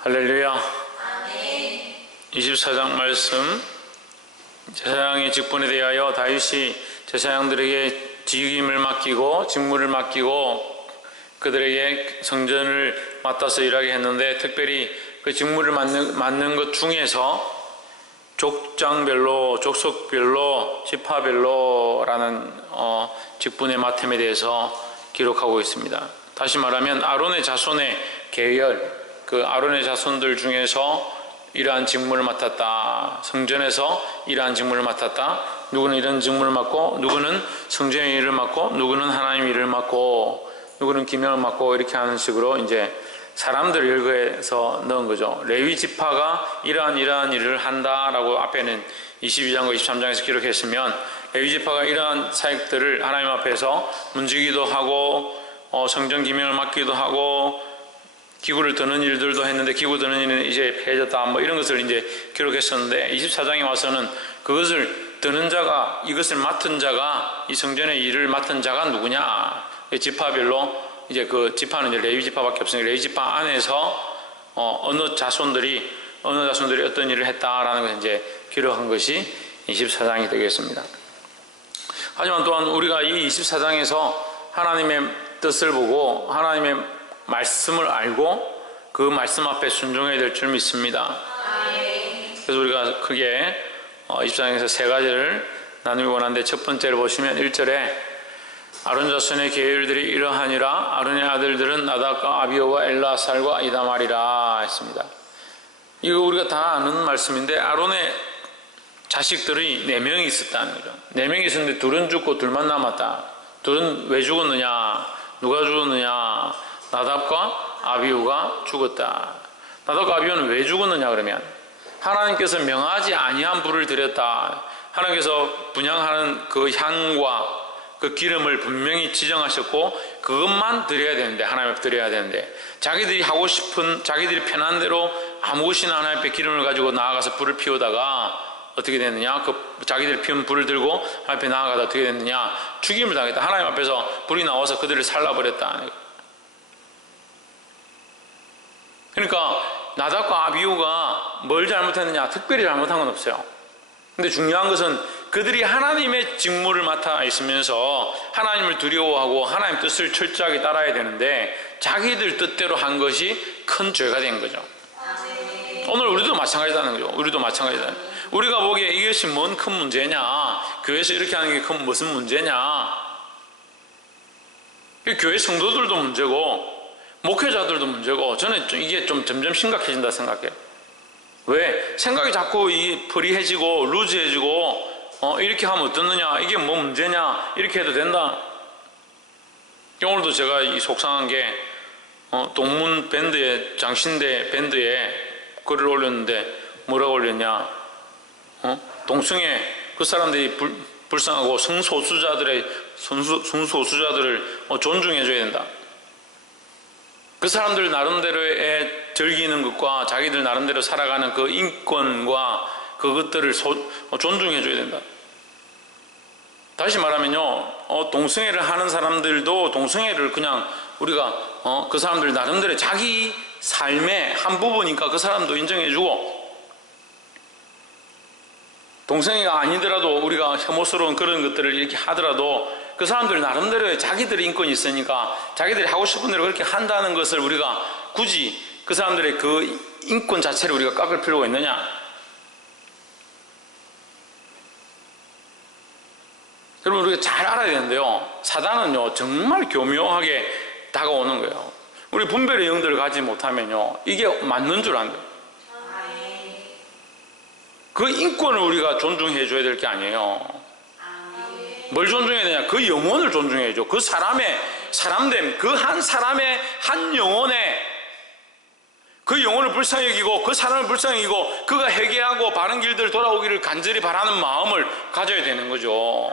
할렐루야. 아멘. 24장 말씀. 제사장의 직분에 대하여 다윗이 제사장들에게 직임을 맡기고 직무를 맡기고 그들에게 성전을 맡아서 일하게 했는데, 특별히 그 직무를 맡는 것 중에서 족장별로, 족속별로, 지파별로라는 직분의 맡음에 대해서 기록하고 있습니다. 다시 말하면 아론의 자손의 계열, 그 아론의 자손들 중에서 이러한 직무를 맡았다, 성전에서 이러한 직무를 맡았다, 누구는 이런 직무를 맡고, 누구는 성전의 일을 맡고, 누구는 하나님 일을 맡고, 누구는 기명을 맡고, 이렇게 하는 식으로 이제 사람들을 열거해서 넣은 거죠. 레위 지파가 이러한 일을 한다라고 앞에는 22장과 23장에서 기록했으면, 레위 지파가 이러한 사역들을 하나님 앞에서 문지기도 하고 성전 기명을 맡기도 하고 기구를 드는 일들도 했는데, 기구 드는 일은 이제 폐해졌다, 뭐 이런 것을 이제 기록했었는데, 24장에 와서는 그것을 드는 자가, 이것을 맡은 자가, 이 성전의 일을 맡은 자가 누구냐? 지파별로, 이제 그 지파는 이제 레위 지파밖에 없으니까 레위 지파 안에서 어느 자손들이 어떤 일을 했다라는 것을 이제 기록한 것이 24장이 되겠습니다. 하지만 또한 우리가 이 24장에서 하나님의 뜻을 보고 하나님의 말씀을 알고 그 말씀 앞에 순종해야 될 줄 믿습니다. 그래서 우리가 크게 24장에서 세 가지를 나누기 원하는데, 첫 번째를 보시면 1절에 아론 자손의 계율들이 이러하니라. 아론의 아들들은 나답과 아비후와 엘라살과 이다말이라 했습니다. 이거 우리가 다 아는 말씀인데, 아론의 자식들이 4명이 있었다는 거죠. 4명이 있었는데 둘은 죽고 둘만 남았다. 둘은 왜 죽었느냐? 누가 죽었느냐? 나답과 아비후가 죽었다. 나답과 아비후는 왜 죽었느냐 그러면, 하나님께서 명하지 아니한 불을 드렸다. 하나님께서 분향하는 그 향과 그 기름을 분명히 지정하셨고 그것만 드려야 되는데, 하나님 앞에 드려야 되는데, 자기들이 하고 싶은, 자기들이 편한 대로 아무 것이나 하나님 앞에 기름을 가지고 나아가서 불을 피우다가 어떻게 됐느냐? 그 자기들이 피운 불을 들고 하나님 앞에 나아가다 어떻게 됐느냐? 죽임을 당했다. 하나님 앞에서 불이 나와서 그들을 살라버렸다. 그러니까 나답과 아비후가 뭘 잘못했느냐? 특별히 잘못한 건 없어요. 근데 중요한 것은 그들이 하나님의 직무를 맡아 있으면서 하나님을 두려워하고 하나님 뜻을 철저하게 따라야 되는데, 자기들 뜻대로 한 것이 큰 죄가 된 거죠. 오늘 우리도 마찬가지다는 거죠. 우리도 마찬가지다. 우리가 보기에 이것이 뭔 큰 문제냐? 교회에서 이렇게 하는 게 큰 무슨 문제냐? 교회 성도들도 문제고 목회자들도 문제고, 저는 이게 좀 점점 심각해진다 생각해요. 왜? 생각이 자꾸 이 프리해지고 루즈해지고 이렇게 하면 어떻느냐, 이게 뭐 문제냐, 이렇게 해도 된다. 오늘도 제가 이 속상한 게 동문 밴드에, 장신대 밴드에 글을 올렸는데 뭐라고 올렸냐? 동성애 그 사람들이 불쌍하고 성소수자들을 존중해 줘야 된다. 그 사람들 나름대로의 즐기는 것과 자기들 나름대로 살아가는 그 인권과 그것들을 존중해 줘야 된다. 다시 말하면요, 동성애를 하는 사람들도 동성애를 그냥 우리가 그 사람들 나름대로 자기 삶의 한 부분이니까 그 사람도 인정해 주고, 동성애가 아니더라도 우리가 혐오스러운 그런 것들을 이렇게 하더라도 그 사람들 나름대로의 자기들의 인권이 있으니까 자기들이 하고 싶은 대로 그렇게 한다는 것을 우리가 굳이 그 사람들의 그 인권 자체를 우리가 깎을 필요가 있느냐? 여러분, 우리가 잘 알아야 되는데요, 사단은요 정말 교묘하게 다가오는 거예요. 우리 분별의 영들을 가지 못하면요 이게 맞는 줄 안 돼요. 그 인권을 우리가 존중해 줘야 될 게 아니에요. 뭘 존중해야 되냐? 그 영혼을 존중해야죠. 그 사람의 사람됨, 그 한 사람의 한 영혼에 그 영혼을 불쌍히 여기고 그 사람을 불쌍히 여기고 그가 회개하고 바른 길들 돌아오기를 간절히 바라는 마음을 가져야 되는 거죠.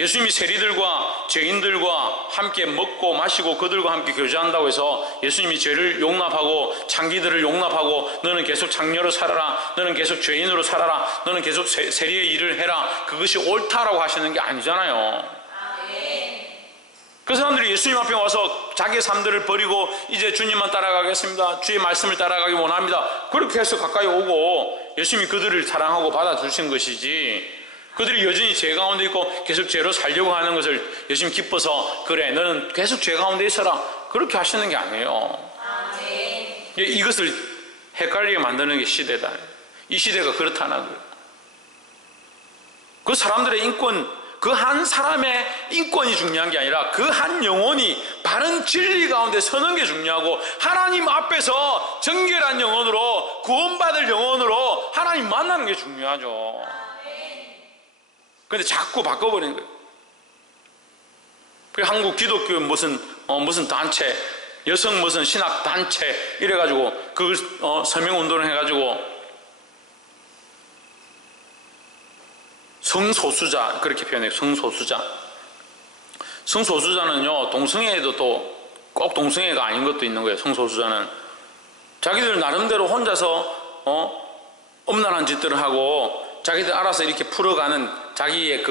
예수님이 세리들과 죄인들과 함께 먹고 마시고 그들과 함께 교제한다고 해서 예수님이 죄를 용납하고 창기들을 용납하고 너는 계속 창녀로 살아라, 너는 계속 죄인으로 살아라, 너는 계속 세리의 일을 해라, 그것이 옳다라고 하시는 게 아니잖아요. 그 사람들이 예수님 앞에 와서 자기의 삶들을 버리고 이제 주님만 따라가겠습니다, 주의 말씀을 따라가기 원합니다, 그렇게 해서 가까이 오고 예수님이 그들을 사랑하고 받아주신 것이지, 그들이 여전히 죄 가운데 있고 계속 죄로 살려고 하는 것을 예수님 기뻐서 그래 너는 계속 죄 가운데 있어라 그렇게 하시는 게 아니에요. 이것을 헷갈리게 만드는 게 시대다. 이 시대가 그렇다는 거예요. 그 사람들의 인권, 그 한 사람의 인권이 중요한 게 아니라 그 한 영혼이 바른 진리 가운데 서는 게 중요하고, 하나님 앞에서 정결한 영혼으로, 구원받을 영혼으로 하나님 만나는 게 중요하죠. 근데 자꾸 바꿔버리는 거예요. 그 한국 기독교 무슨 단체, 여성 무슨 신학 단체 이래가지고 그걸 서명운동을 해가지고 성소수자 그렇게 표현해요. 성소수자는요 동성애에도 또 꼭 동성애가 아닌 것도 있는 거예요. 성소수자는 자기들 나름대로 혼자서 엄란한 짓들을 하고 자기들 알아서 이렇게 풀어가는, 자기의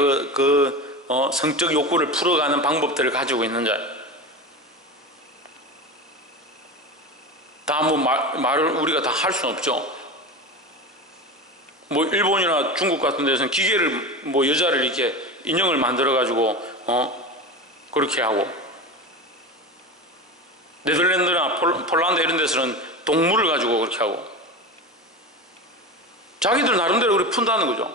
성적 욕구를 풀어가는 방법들을 가지고 있는 자예요. 다 뭐 말을 우리가 다 할 수는 없죠. 뭐 일본이나 중국 같은 데서는 기계를 뭐 여자를 이렇게 인형을 만들어 가지고 그렇게 하고, 네덜란드나 폴란드 이런 데서는 동물을 가지고 그렇게 하고, 자기들 나름대로 그렇게 푼다는 거죠.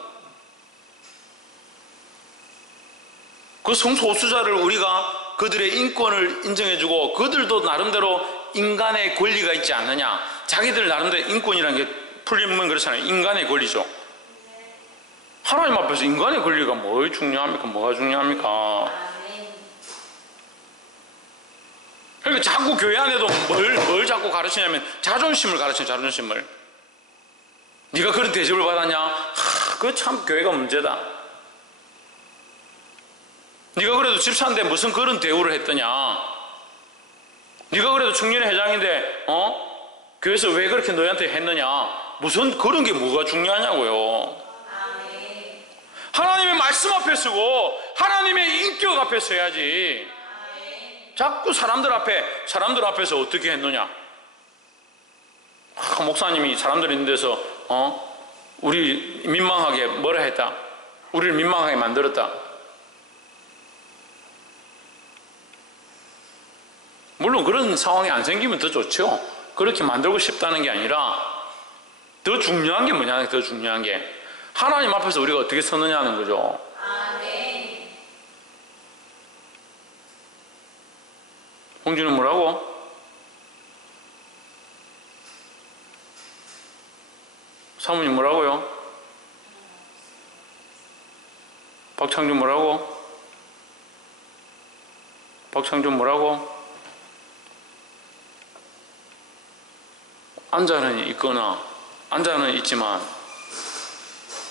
그 성소수자를 우리가 그들의 인권을 인정해주고, 그들도 나름대로 인간의 권리가 있지 않느냐. 자기들 나름대로 인권이라는 게 풀리면 그렇잖아요. 인간의 권리죠. 하나님 앞에서 인간의 권리가 뭘 중요합니까? 뭐가 중요합니까? 그러니까 자꾸 교회 안에도 뭘 자꾸 가르치냐면 자존심을 가르쳐요. 자존심을. 네가 그런 대접을 받았냐? 그거 참 교회가 문제다. 네가 그래도 집사인데 무슨 그런 대우를 했더냐? 네가 그래도 청년회 회장인데 교회에서 왜 그렇게 너희한테 했느냐? 무슨 그런 게 뭐가 중요하냐고요. 하나님의 말씀 앞에 서고 하나님의 인격 앞에 서야지. 자꾸 사람들 앞에서 어떻게 했느냐? 목사님이 사람들 있는 데서 우리 민망하게 뭐라 했다, 우리를 민망하게 만들었다. 물론 그런 상황이 안 생기면 더 좋죠. 그렇게 만들고 싶다는 게 아니라 더 중요한 게 뭐냐, 더 중요한 게 하나님 앞에서 우리가 어떻게 서느냐는 거죠. 홍준은 뭐라고? 사모님 뭐라고요? 박창준 뭐라고? 박창준 뭐라고? 앉아는 있거나 앉아는 있지만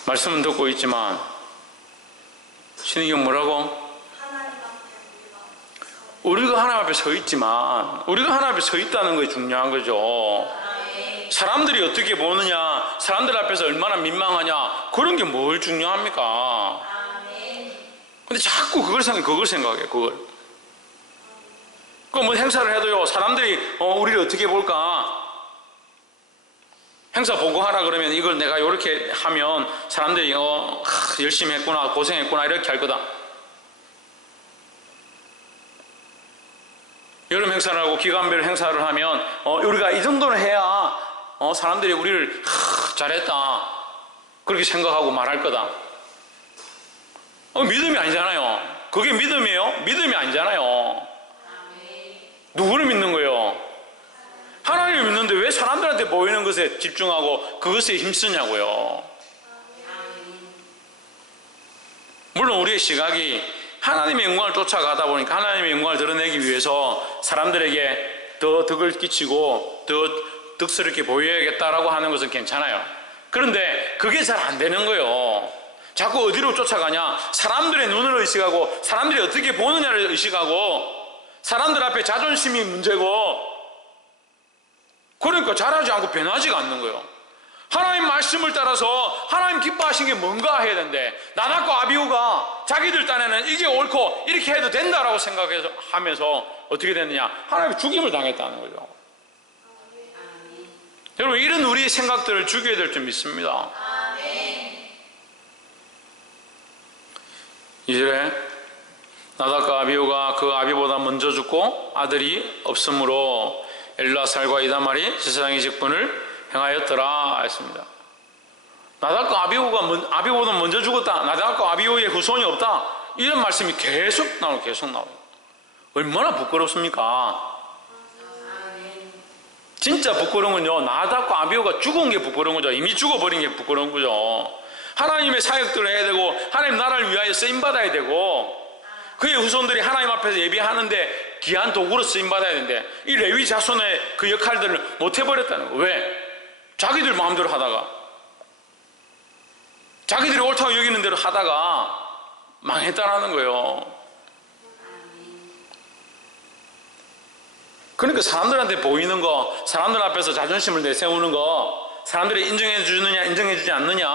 말씀은 듣고 있지만 신의경 뭐라고? 우리가 하나님 앞에 서 있지만 우리가 하나님 앞에 서 있다는 것이 중요한 거죠. 사람들이 어떻게 보느냐, 사람들 앞에서 얼마나 민망하냐, 그런 게 뭘 중요합니까? 근데 자꾸 그걸 생각해. 그걸 뭐 행사를 해도요, 사람들이 우리를 어떻게 볼까? 행사 보고하라 그러면 이걸 내가 이렇게 하면 사람들이 열심히 했구나, 고생했구나 이렇게 할 거다. 여름 행사를 하고 기간별 행사를 하면 우리가 이 정도는 해야 사람들이 우리를 잘했다 그렇게 생각하고 말할 거다. 믿음이 아니잖아요. 그게 믿음이에요? 믿음이 아니잖아요. 누구를 믿는 거예요? 하나님을 믿는데 왜 사람들한테 보이는 것에 집중하고 그것에 힘쓰냐고요. 물론 우리의 시각이 하나님의 영광을 쫓아가다 보니까 하나님의 영광을 드러내기 위해서 사람들에게 더 덕을 끼치고 더 덕스럽게 보여야겠다라고 하는 것은 괜찮아요. 그런데 그게 잘 안 되는 거예요. 자꾸 어디로 쫓아가냐? 사람들의 눈을 의식하고 사람들이 어떻게 보느냐를 의식하고 사람들 앞에 자존심이 문제고, 그러니까 잘하지 않고 변하지가 않는 거예요. 하나님 말씀을 따라서 하나님 기뻐하신 게 뭔가 해야 되는데, 나답과 아비후가 자기들 딴에는 이게 옳고 이렇게 해도 된다라고 생각해서 하면서 어떻게 됐느냐? 하나님의 죽임을 당했다는 거죠. 여러분, 이런 우리의 생각들을 죽여야 될 줄 믿습니다. 2절에 나답과 아비후가 그 아비보다 먼저 죽고 아들이 없으므로 엘르아살과 이다말이 제사장의 직분을 행하였더라 했습니다. 나답과 아비보다 먼저 죽었다, 나답과 아비후의 후손이 없다, 이런 말씀이 계속 나와요. 얼마나 부끄럽습니까? 진짜 부끄러운 건요, 나답과 아비후가 죽은 게 부끄러운 거죠. 이미 죽어버린 게 부끄러운 거죠. 하나님의 사역들을 해야 되고 하나님 나라를 위하여 쓰임받아야 되고 그의 후손들이 하나님 앞에서 예배하는데 귀한 도구로 쓰임받아야 되는데, 이 레위 자손의 그 역할들을 못 해버렸다는 거예요. 왜? 자기들 마음대로 하다가, 자기들이 옳다고 여기는 대로 하다가 망했다라는 거예요. 그러니까 사람들한테 보이는 거, 사람들 앞에서 자존심을 내세우는 거, 사람들이 인정해 주느냐 인정해 주지 않느냐,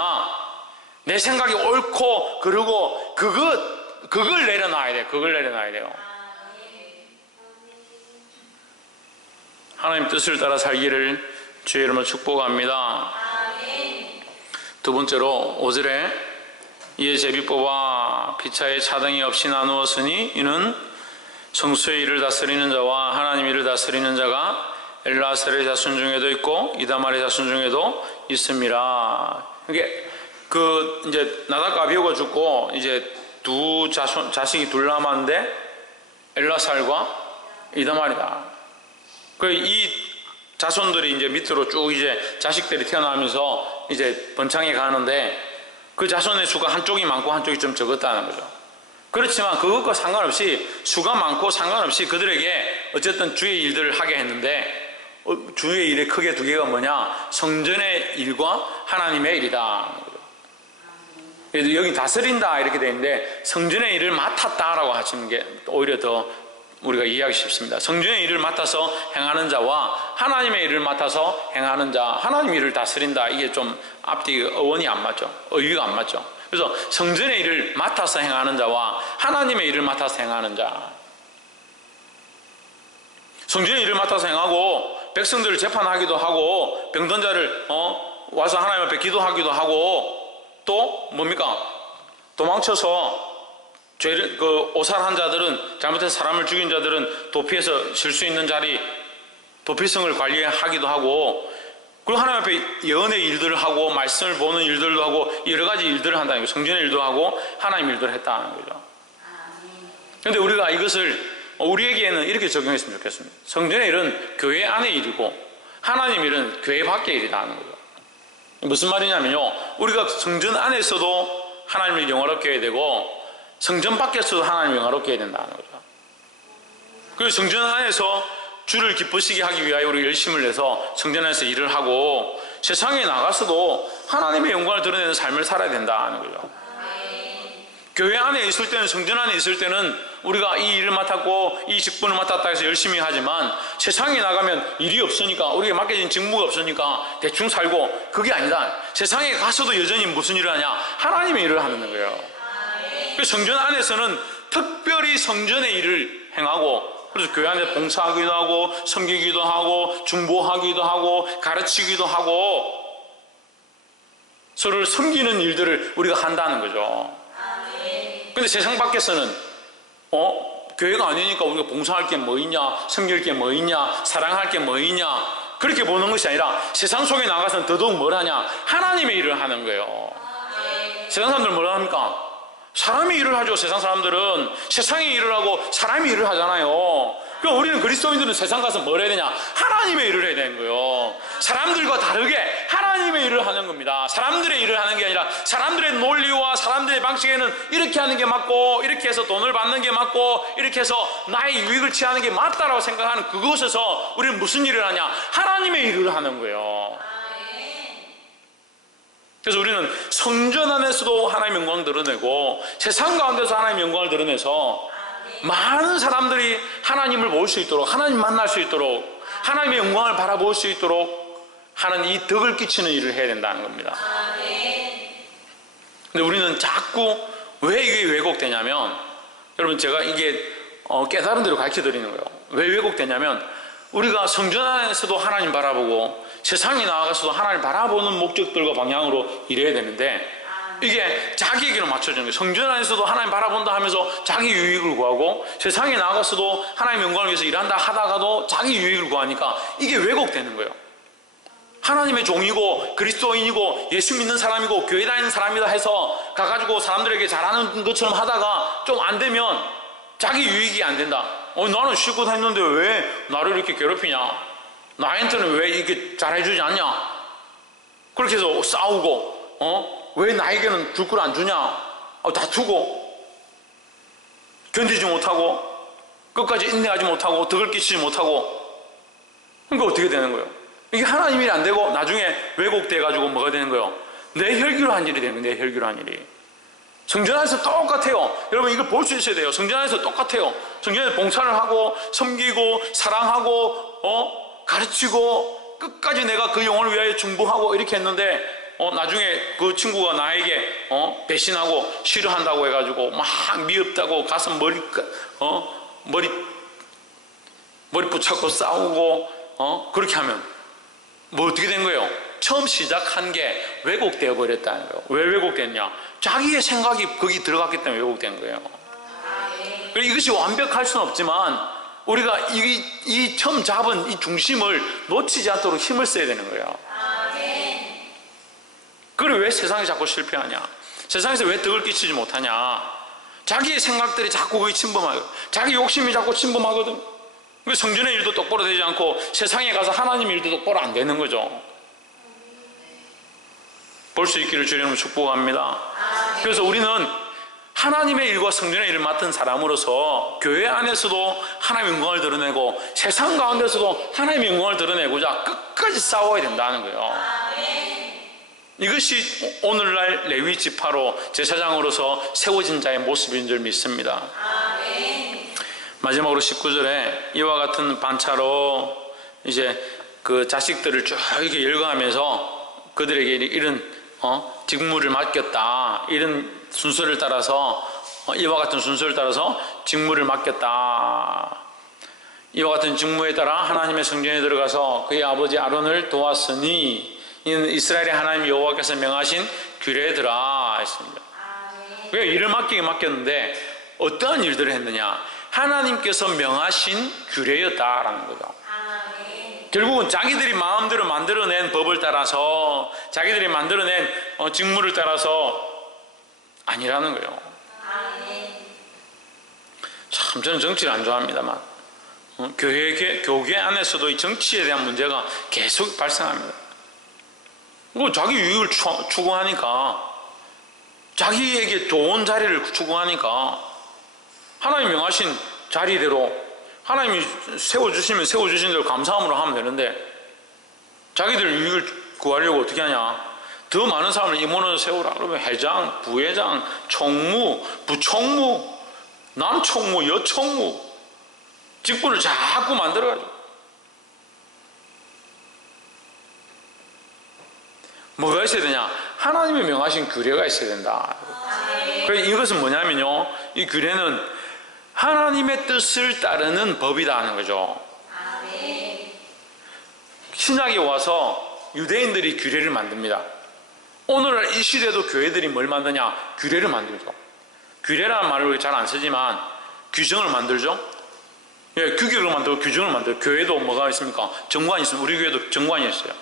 내 생각이 옳고 그러고 그걸 내려놔야 돼. 그걸 내려놔야 돼요. 하나님 뜻을 따라 살기를 주의 이름으로 축복합니다. 두 번째로 5절에 이에 제비 뽑아 피차에 차등이 없이 나누었으니 이는 성수의 일을 다스리는 자와 하나님 일을 다스리는 자가 엘르아살의 자손 중에도 있고 이다말의 자손 중에도 있습니다. 이게 이제 나답과 아비후가 죽고 이제 자식이 둘 남았는데 엘르아살과 이다말이다. 이 자손들이 이제 밑으로 쭉 이제 자식들이 태어나면서 이제 번창해 가는데, 그 자손의 수가 한쪽이 많고 한쪽이 좀 적었다는 거죠. 그렇지만 그것과 상관없이, 수가 많고 상관없이 그들에게 어쨌든 주의 일들을 하게 했는데, 주의 일의 크게 두 개가 뭐냐? 성전의 일과 하나님의 일이다. 그래서 여기 다스린다 이렇게 되어 있는데, 성전의 일을 맡았다라고 하시는 게 오히려 더 우리가 이해하기 쉽습니다. 성전의 일을 맡아서 행하는 자와 하나님의 일을 맡아서 행하는 자, 하나님 일을 다스린다, 이게 좀 앞뒤 어원이 안 맞죠. 의의가 안 맞죠. 그래서 성전의 일을 맡아서 행하는 자와 하나님의 일을 맡아서 행하는 자, 성전의 일을 맡아서 행하고 백성들을 재판하기도 하고 병든 자를 와서 하나님 앞에 기도하기도 하고, 또 뭡니까? 도망쳐서 오살한 자들은, 잘못해서 사람을 죽인 자들은 도피해서 쉴 수 있는 자리, 도피성을 관리하기도 하고, 그리고 하나님 앞에 예언의 일들을 하고 말씀을 보는 일들도 하고 여러 가지 일들을 한다는 거예요. 성전의 일도 하고 하나님 일들을 했다는 거죠. 그런데 우리가 이것을 우리에게는 이렇게 적용했으면 좋겠습니다. 성전의 일은 교회 안의 일이고 하나님 일은 교회 밖의 일이라는 거죠. 무슨 말이냐면요, 우리가 성전 안에서도 하나님을 영화롭게 해야 되고 성전 밖에서도 하나님을 영화롭게 해야 된다는 거죠. 그리고 성전 안에서 주를 기쁘시게 하기 위하여 우리가 열심을 내서 성전 안에서 일을 하고, 세상에 나가서도 하나님의 영광을 드러내는 삶을 살아야 된다는 거죠. 교회 안에 있을 때는, 성전 안에 있을 때는 우리가 이 일을 맡았고 이 직분을 맡았다 해서 열심히 하지만, 세상에 나가면 일이 없으니까, 우리에게 맡겨진 직무가 없으니까 대충 살고, 그게 아니다. 세상에 가서도 여전히 무슨 일을 하냐? 하나님의 일을 하는 거예요. 성전 안에서는 특별히 성전의 일을 행하고, 그래서 교회 안에 봉사하기도 하고 섬기기도 하고 중보하기도 하고 가르치기도 하고 서로를 섬기는 일들을 우리가 한다는 거죠. 근데 세상 밖에서는 교회가 아니니까 우리가 봉사할 게 뭐 있냐, 섬길 게 뭐 있냐, 사랑할 게 뭐 있냐, 그렇게 보는 것이 아니라 세상 속에 나가서는 더더욱 뭘 하냐? 하나님의 일을 하는 거예요. 세상 사람들은 뭘 합니까? 사람이 일을 하죠. 세상 사람들은 세상이 일을 하고 사람이 일을 하잖아요. 그러니까 우리는 그리스도인들은 세상 가서 뭘 해야 되냐? 하나님의 일을 해야 되는 거예요. 사람들과 다르게 하나님의 일을 하는 겁니다. 사람들의 일을 하는 게 아니라, 사람들의 논리와 사람들의 방식에는 이렇게 하는 게 맞고, 이렇게 해서 돈을 받는 게 맞고, 이렇게 해서 나의 유익을 취하는 게 맞다라고 생각하는 그곳에서 우리는 무슨 일을 하냐? 하나님의 일을 하는 거예요. 그래서 우리는 성전 안에서도 하나님의 영광을 드러내고 세상 가운데서 하나님의 영광을 드러내서 많은 사람들이 하나님을 볼 수 있도록, 하나님 만날 수 있도록, 하나님의 영광을 바라볼 수 있도록 하는 이 덕을 끼치는 일을 해야 된다는 겁니다. 근데 우리는 자꾸 왜 이게 왜곡되냐면, 여러분 제가 이게 깨달은 대로 가르쳐 드리는 거예요. 왜 왜곡되냐면, 우리가 성전 안에서도 하나님 바라보고 세상에 나아가서도 하나님 바라보는 목적들과 방향으로 일해야 되는데, 이게 자기에게로 맞춰지는 거예요. 성전 안에서도 하나님 바라본다 하면서 자기 유익을 구하고, 세상에 나가서도 하나님의 영광을 위해서 일한다 하다가도 자기 유익을 구하니까 이게 왜곡되는 거예요. 하나님의 종이고 그리스도인이고 예수 믿는 사람이고 교회 다니는 사람이다 해서 가가지고 사람들에게 잘하는 것처럼 하다가 좀 안 되면 자기 유익이 안 된다. 나는 실컷 했는데 왜 나를 이렇게 괴롭히냐? 나한테는 왜 이렇게 잘해주지 않냐? 그렇게 해서 싸우고, 왜 나에게는 줄 걸 안 주냐? 다투고, 견디지 못하고, 끝까지 인내하지 못하고, 덕을 끼치지 못하고, 그러니까 어떻게 되는 거예요? 이게 하나님 일이 안 되고 나중에 왜곡돼가지고 뭐가 되는 거예요? 내 혈기로 한 일이 되는 거예요. 내 혈기로 한 일이. 성전 안에서 똑같아요. 여러분 이걸 볼 수 있어야 돼요. 성전 안에서 똑같아요. 성전에서 봉사를 하고 섬기고 사랑하고 가르치고 끝까지 내가 그 영혼을 위하여 중보하고 이렇게 했는데 나중에 그 친구가 나에게 배신하고 싫어한다고 해가지고 막 미흡다고 가서 머리 붙잡고 싸우고 그렇게 하면 뭐 어떻게 된 거예요? 처음 시작한 게 왜곡되어 버렸다는 거예요. 왜 왜곡됐냐? 자기의 생각이 거기 들어갔기 때문에 왜곡된 거예요. 이것이 완벽할 수는 없지만 우리가 이 처음 잡은 이 중심을 놓치지 않도록 힘을 써야 되는 거예요. 그래 왜 세상에 자꾸 실패하냐? 세상에서 왜 덕을 끼치지 못하냐? 자기의 생각들이 자꾸 거기 침범하고 자기 욕심이 자꾸 침범하거든. 성전의 일도 똑바로 되지 않고 세상에 가서 하나님 일도 똑바로 안 되는 거죠. 볼 수 있기를 주님으로 축복합니다. 그래서 우리는 하나님의 일과 성전의 일을 맡은 사람으로서 교회 안에서도 하나님의 영광을 드러내고 세상 가운데서도 하나님의 영광을 드러내고자 끝까지 싸워야 된다는 거예요. 이것이 오늘날 레위 지파로 제사장으로서 세워진 자의 모습인 줄 믿습니다. 마지막으로 19절에 이와 같은 반차로 이제 그 자식들을 쭉 이렇게 열거하면서 그들에게 이런 직무를 맡겼다. 이런 순서를 따라서 이와 같은 순서를 따라서 직무를 맡겼다. 이와 같은 직무에 따라 하나님의 성전에 들어가서 그의 아버지 아론을 도왔으니 이는 이스라엘의 하나님 여호와께서 명하신 규례더라 했습니다. 왜 일을 맡겼는데 어떠한 일들을 했느냐? 하나님께서 명하신 규례였다라는 거죠. 결국은 자기들이 마음대로 만들어낸 법을 따라서 자기들이 만들어낸 직무를 따라서 아니라는 거예요. 참 저는 정치를 안 좋아합니다만 교회 안에서도 이 정치에 대한 문제가 계속 발생합니다. 자기 유익을 추구하니까 자기에게 좋은 자리를 추구하니까 하나님 명하신 자리대로 하나님이 세워주시면 세워주신 대로 감사함으로 하면 되는데 자기들 유익을 구하려고 어떻게 하냐? 더 많은 사람을 임원으로 세우라. 그러면 회장, 부회장, 총무, 부총무, 남총무, 여총무 직분을 자꾸 만들어가지고 뭐가 있어야 되냐? 하나님의 명하신 규례가 있어야 된다. 그래서 이것은 뭐냐면요, 이 규례는 하나님의 뜻을 따르는 법이다 하는 거죠. 신약에 와서 유대인들이 규례를 만듭니다. 오늘날 이 시대도 교회들이 뭘 만드냐? 규례를 만들죠. 규례라는 말을 잘 안 쓰지만 규정을 만들죠. 예, 규격을 만들고 규정을 만들고 교회도 뭐가 있습니까? 정관이 있습니다. 우리 교회도 정관이 있어요.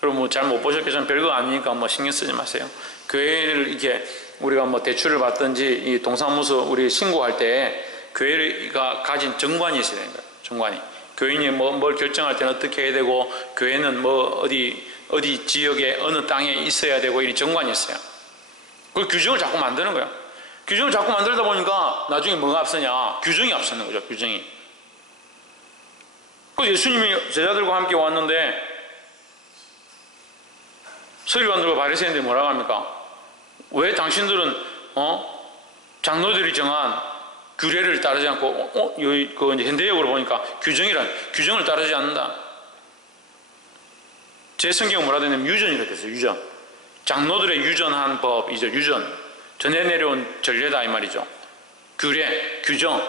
그럼 뭐 잘 못 보셨겠지만 별거 아니니까 뭐 신경 쓰지 마세요. 교회를 이렇게 우리가 뭐 대출을 받든지 이 동사무소 우리 신고할 때 교회가 가진 정관이 있어야 되는 거예요. 정관이. 교인이 뭘 결정할 때는 어떻게 해야 되고 교회는 뭐 어디 지역에 어느 땅에 있어야 되고 이 정관이 있어요. 그 규정을 자꾸 만드는 거예요. 규정을 자꾸 만들다 보니까 나중에 뭐가 앞서냐? 규정이 앞서는 거죠. 규정이. 그 예수님이 제자들과 함께 왔는데 서기관들과 바리새인들이 뭐라고 합니까? 왜 당신들은 장로들이 정한 규례를 따르지 않고 그 이제 현대역으로 보니까 규정을 따르지 않는다. 제 성경은 뭐라 되냐면 유전이라고 됐어요. 유전. 장로들의 유전한 법이죠. 유전. 전해 내려온 전례다 이 말이죠. 규례, 규정.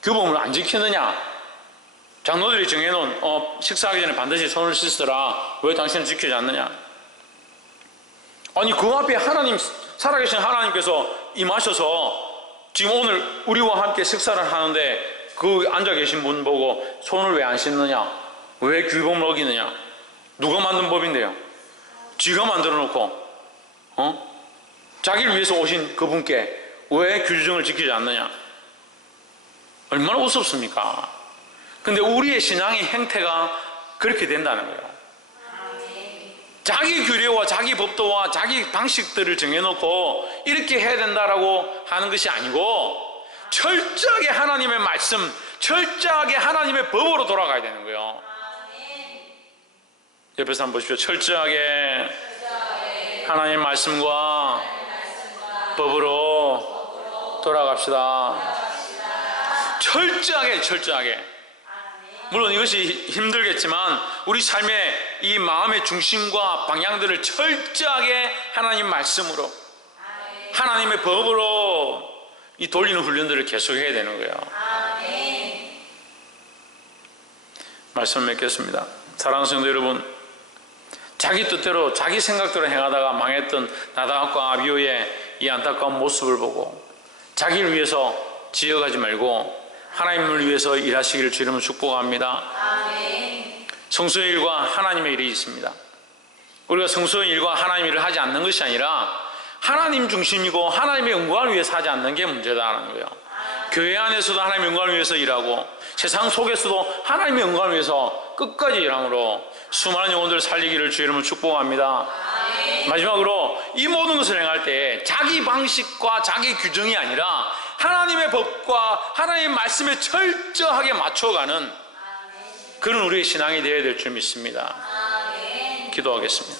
그 법을 안 지키느냐? 장로들이 정해놓은 식사하기 전에 반드시 손을 씻으라. 왜 당신은 지키지 않느냐? 아니 그 앞에 하나님, 살아계신 하나님께서 임하셔서 지금 오늘 우리와 함께 식사를 하는데 그 앉아 계신 분 보고 손을 왜 안 씻느냐? 왜 규범을 어기느냐? 누가 만든 법인데요? 지가 만들어 놓고 자기를 위해서 오신 그분께 왜 규정을 지키지 않느냐? 얼마나 우습습니까? 근데 우리의 신앙의 행태가 그렇게 된다는 거예요. 자기 규례와 자기 법도와 자기 방식들을 정해놓고 이렇게 해야 된다라고 하는 것이 아니고 철저하게 하나님의 말씀, 철저하게 하나님의 법으로 돌아가야 되는 거예요. 옆에서 한번 보십시오. 철저하게 하나님의 말씀과 법으로 돌아갑시다. 철저하게. 물론 이것이 힘들겠지만 우리 삶의 이 마음의 중심과 방향들을 철저하게 하나님 말씀으로, 하나님의 법으로 이 돌리는 훈련들을 계속해야 되는 거예요. 말씀 맺겠습니다. 사랑하는 성도 여러분, 자기 뜻대로 자기 생각대로 행하다가 망했던 나다합과 아비후의 이 안타까운 모습을 보고 자기를 위해서 지어가지 말고 하나님을 위해서 일하시기를 주님을 축복합니다. 성수의 일과 하나님의 일이 있습니다. 우리가 성수의 일과 하나님의 일을 하지 않는 것이 아니라 하나님 중심이고 하나님의 영광을 위해서 하지 않는 게 문제다라는 거예요. 교회 안에서도 하나님의 영광을 위해서 일하고 세상 속에서도 하나님의 영광을 위해서 끝까지 일함으로 수많은 영혼들을 살리기를 주의 이름으로 축복합니다. 마지막으로 이 모든 것을 행할 때 자기 방식과 자기 규정이 아니라 하나님의 법과 하나님의 말씀에 철저하게 맞춰가는 그런 우리의 신앙이 되어야 될 줄 믿습니다. 기도하겠습니다.